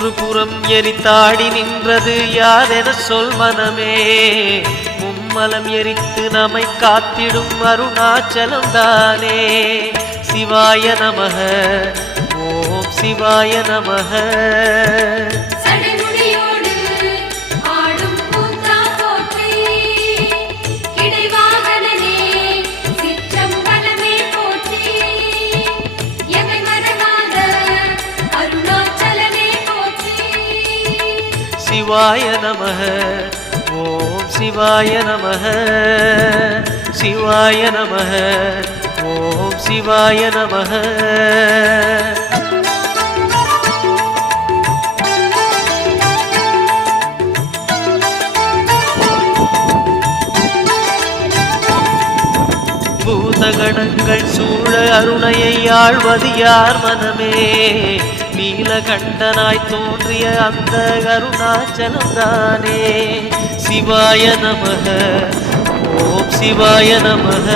மூன்று புறம் எரித்தாடி நின்றது யாரென சொல் மனமே. மும்மலம் எரித்து நம்மை காத்திடும் அருணாச்சலம் தானே. சிவாய நமக ஓம் சிவாய நமக. சிவாய நமக ஓம் சிவாய நமக. சிவாய நமக ஓம் சிவாய நமக. பூதகணங்கள் சூழ அருணையை ஆழ்வது யார் மனமே. நீலகண்டனாய் தோன்றிய அந்த அருணாச்சலம் தானே. சிவாய நமக ஓம் சிவாய நமக.